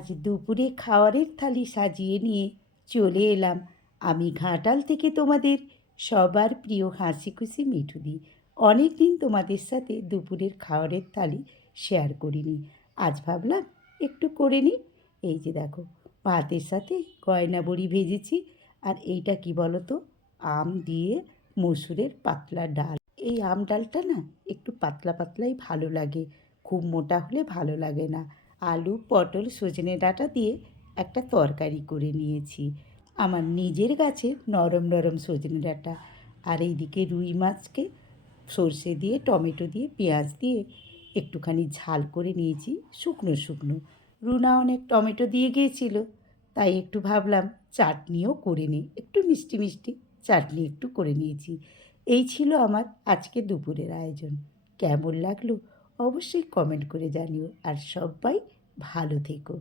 আজ দুপুরে খাওয়ারের থালি সাজিয়ে নিয়ে চলে এলাম আমি ঘাটাল থেকে তোমাদের সবার প্রিয় হাসি খুশি মিঠুদি। অনেক দিন তোমাদের সাথে দুপুরের খাওয়ারের থালি শেয়ার করিনি, আজ ভাবলাম একটু করে নিই। এই যে দেখো, ভাতের সাথে গয়না বড়ি ভেজেছি। আর এইটা কি বলো তো, আম দিয়ে মসুরের পাতলা ডাল। এই আম ডালটা না একটু পাতলা পাতলাই ভালো লাগে, খুব মোটা হলে ভালো লাগে না। আলু পটল সজনে ডাঁটা দিয়ে একটা তরকারি করে নিয়েছি, আমার নিজের গাছের নরম নরম সজনে ডাঁটা। আর এইদিকে রুই মাছকে সর্ষে দিয়ে টমেটো দিয়ে পেঁয়াজ দিয়ে একটুখানি ঝাল করে নিয়েছি, শুকনো শুকনো। রুনা অনেক টমেটো দিয়ে গিয়েছিল, তাই একটু ভাবলাম চাটনিও করে নিই, একটু মিষ্টি মিষ্টি চাটনি একটু করে নিয়েছি। এই ছিল আমার আজকে দুপুরের আয়োজন। কেমন লাগলো অবশ্যই কমেন্ট করে জানিও, আর সবাই ভালো থেকো।